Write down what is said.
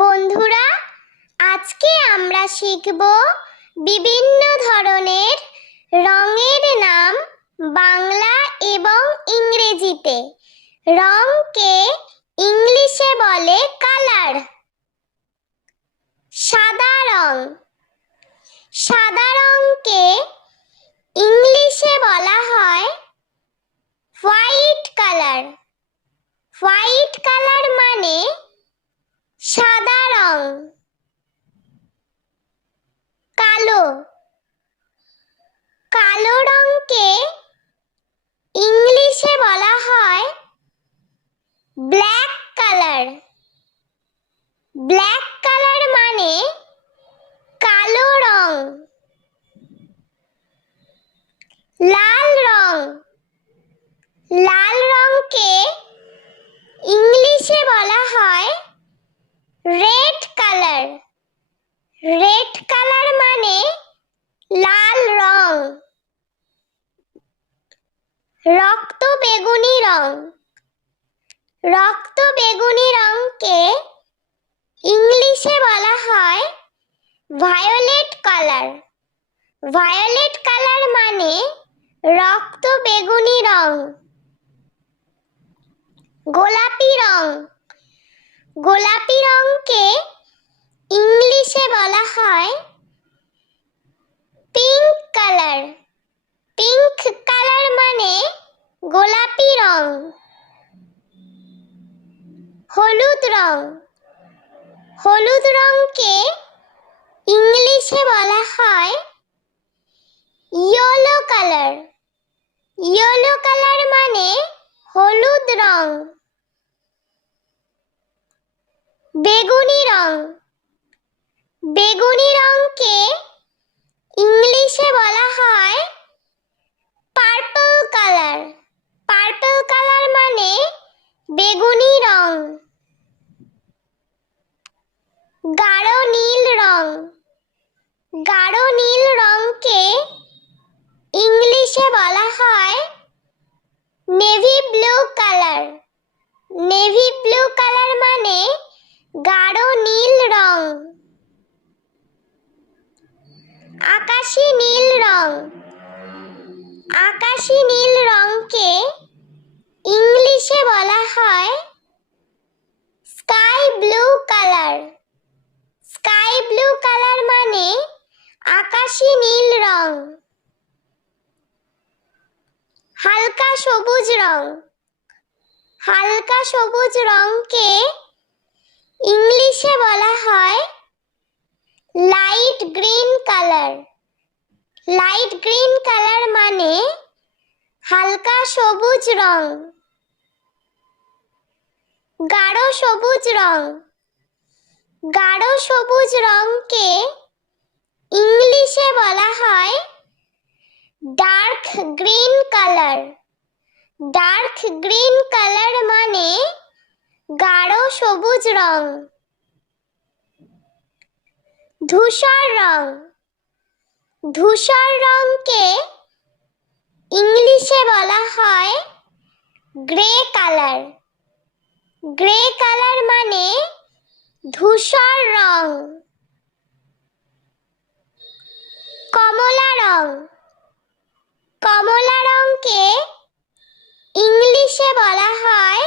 বন্ধুরা, আজকে আমরা শিখব বিভিন্ন ধরনের রঙের নাম বাংলা এবং ইংরেজিতে। রংকে ইংলিশে বলে কালার। সাদা রং। সাদা রংকে ইংলিশে বলা হয় হোয়াইট কালার। হোয়াইট কালার মানে সাদা রং। কালো। কালো রংকে ইংলিশে বলা হয় ব্ল্যাক কালার। ব্ল্যাক কালার মানে কালো রং। লাল রং। লাল রংকে ইংলিশে বলা হয় রেড কালার। রেড কালার মানে লাল রং। রক্ত বেগুনি রং। রক্ত বেগুনি রংকে ইংলিশে বলা হয় ভায়োলেট কালার। ভায়োলেট কালার মানে রক্ত বেগুনি রং। গোলাপি রং। গোলাপি রংকে ইংলিশে বলা হয় পিঙ্ক কালার। পিঙ্ক কালার মানে গোলাপি রং। হলুদ রং। হলুদ রংকে ইংলিশে বলা হয় ইয়েলো কালার। ইয়েলো কালার মানে হলুদ রং। বেগুনি রং। বেগুনি রংকে ইংলিশে বলা হয় পার্পল কালার। পার্পল কালার মানে বেগুনি রং। গাঢ় নীল রং। গাঢ় নীল রংকে ইংলিশে বলা হয় navy blue colour. Navy blue colour মানে গাঢ় নীল রং। আকাশী নীল রং। আকাশী নীল রংকে ইংলিশে বলা হয় sky blue colour. Sky blue colour মানে আকাশী নীল রং। হালকা সবুজ রং। হালকা সবুজ রংকে ইংলিশে বলা হয় light green colour. Light green colour মানে হালকা সবুজ রং। গাঢ় সবুজ রং। গাঢ় সবুজ রংকে ইংলিশে বলা হয় dark green colour. Dark green colour মানে গাঢ় সবুজ রং। ধূসর রং। ধূসর রংকে ইংলিশে বলা হয় গ্রে কালার। গ্রে কালার মানে ধূসর রং। কমলা রং। কমলা রংকে ইংলিশে বলা হয়